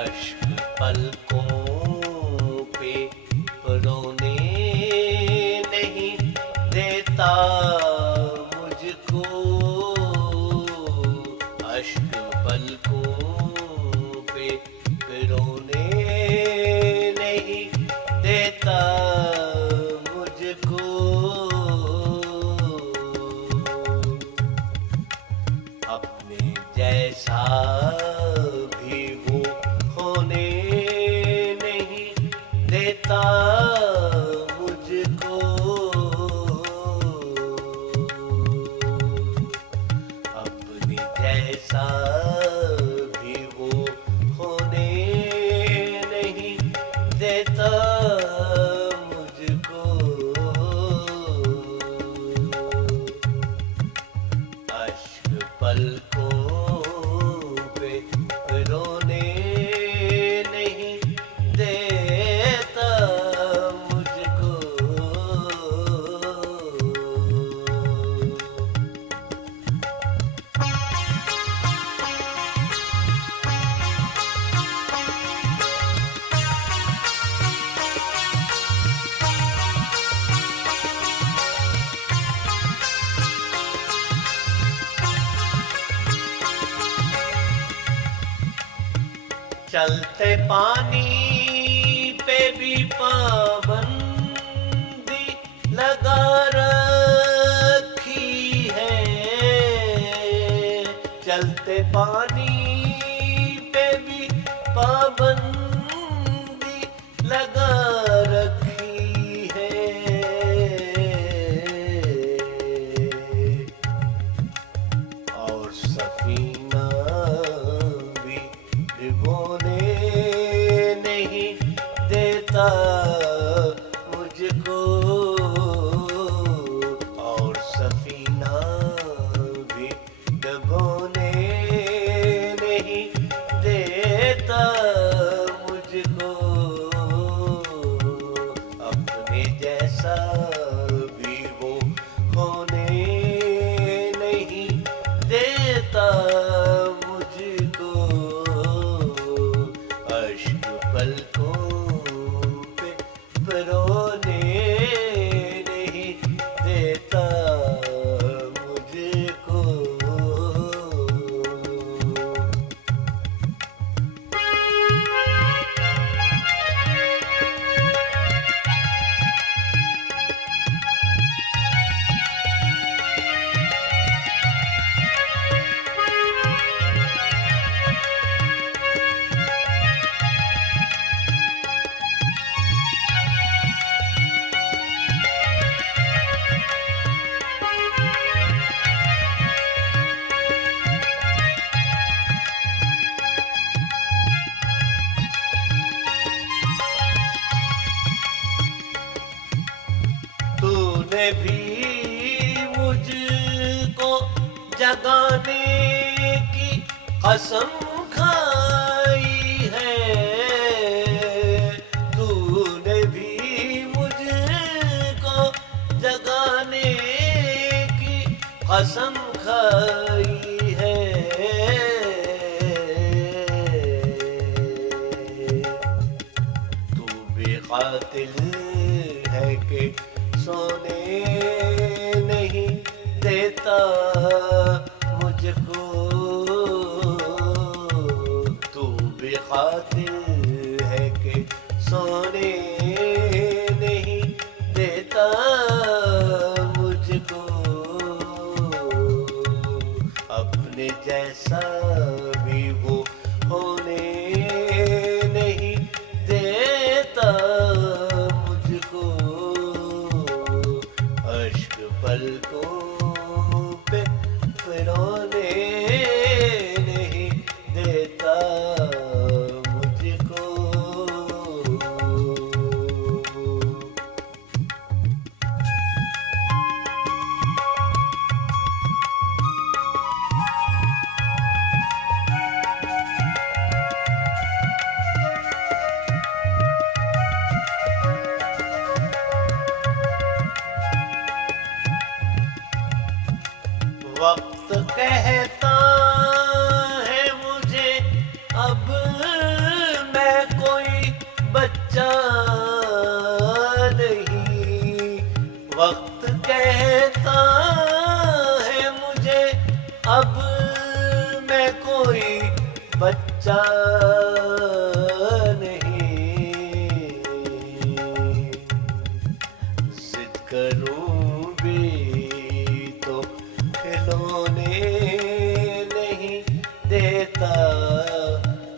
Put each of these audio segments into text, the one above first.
अश्क पलकों पे रोने नहीं देता मुझको, अश्क पलकों पे रोने नहीं देता मुझको। अपने जैसा भी वो होने नहीं देता मुझको, अपने जैसा भी वो होने नहीं देता मुझको। अश्क पलकों पे रोने नहीं देता मुझको। चलते पानी पे भी पाबंदी लगा रखी है, चलते पानी पे भी पाबंदी लगा रखी है। और सफीना भी डुबोने नहीं देता मुझको, और सफीना भी डुबोने नहीं देता मुझको। अपने जैसा भी वो होने नहीं देता मुझको। अश्क पलकों पे रोने नहीं देता मुझको। तूने भी मुझको जगाने की कसम खाई है, तूने भी मुझको जगाने की कसम खाई है। तू बेकातिल है कि सोने नहीं देता मुझको, तू बेकातिल है कि सोने नहीं देता मुझको। अपने जैसा भी वो होने नहीं देता मुझको। अश्क पलकों पे रोने नहीं देता मुझको। कोई बच्चा नहीं, जिद करूं भी तो खिलौने नहीं देता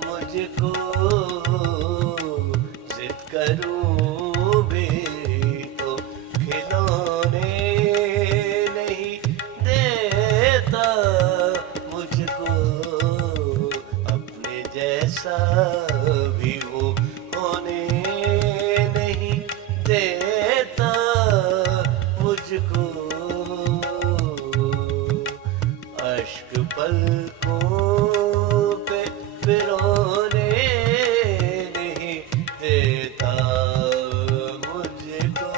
मुझको, जिद करूं भी तो खिलौने नहीं देता मुझको, अपने जैसा भी वो होने नहीं देता मुझको, अश्क पलकों पे फिरौने नहीं देता मुझको।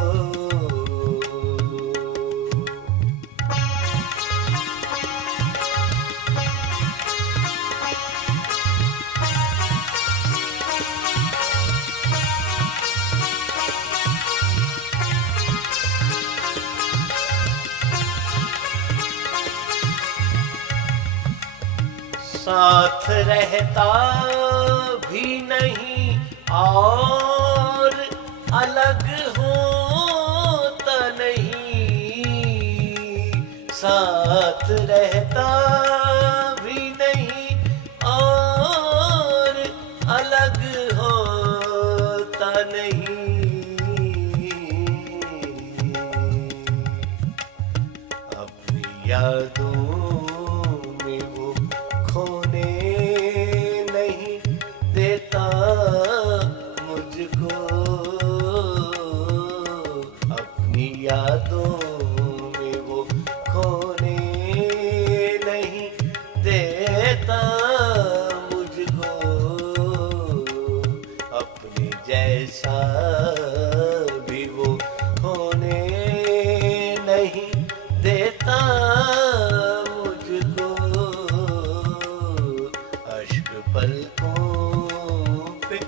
साथ रहता भी नहीं और अलग होता नहीं, साथ रहता भी नहीं और अलग होता नहीं, अपनी यादों में वो खोने नहीं देता मुझको, अपनी यादों में वो खोने नहीं देता मुझको, अपने जैसा भी वो होने नहीं देता मुझको, अश्क पलकों पे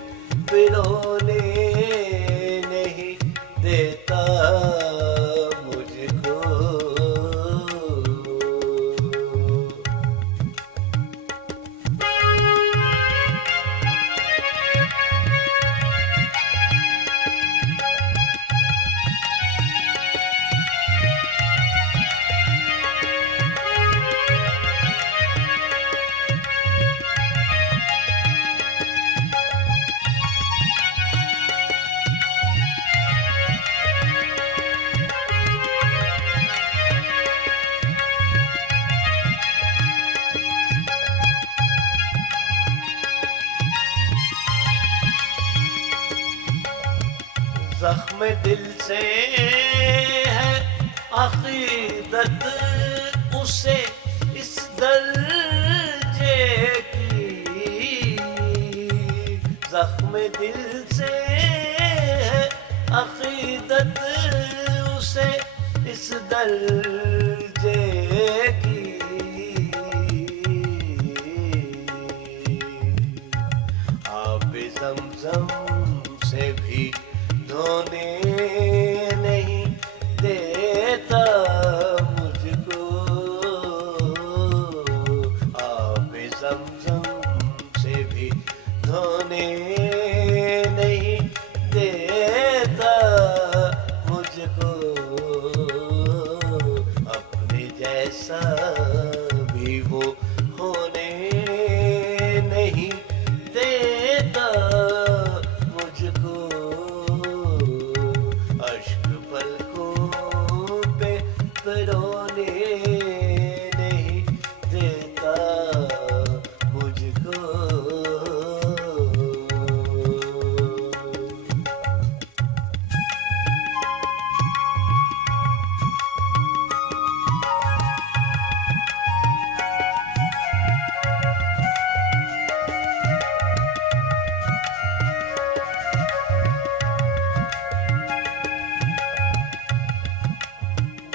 फिरौने नहीं देता मुझको। जख्म दिल से है अकीदत उसे इस दर्जे की, जख्म दिल से है अकीदत उसे इस दर्जे की, आब ज़मज़म से भी धोने नहीं देता मुझको, आब ज़मज़म से भी धोने नहीं देता मुझको, अपने जैसा भी वो होने नहीं देता मुझको, अश्क पलकों पे फिरौने नहीं देता मुझको।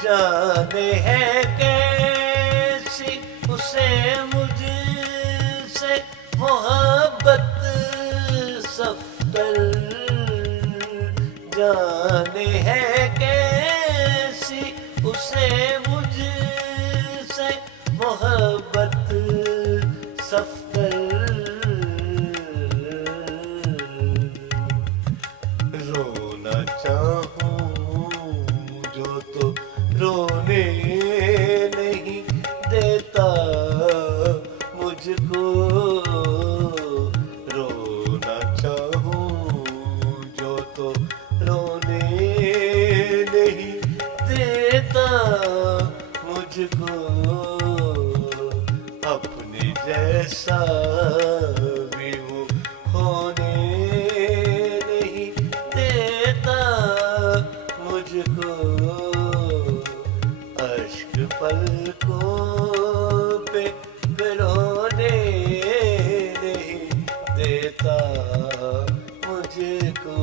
जाने है कैसी उसे मुझसे मोहब्बत सफ्तर, जाने है कैसी उसे मुझसे मोहब्बत सफदर, रोना चाहूं जो तो रोने नहीं देता मुझको, रोना चाहूं जो तो रोने नहीं देता मुझको, अपने जैसा भी वो होने नहीं देता मुझको, अश्क पलकों पे रोने नहीं देता मुझको।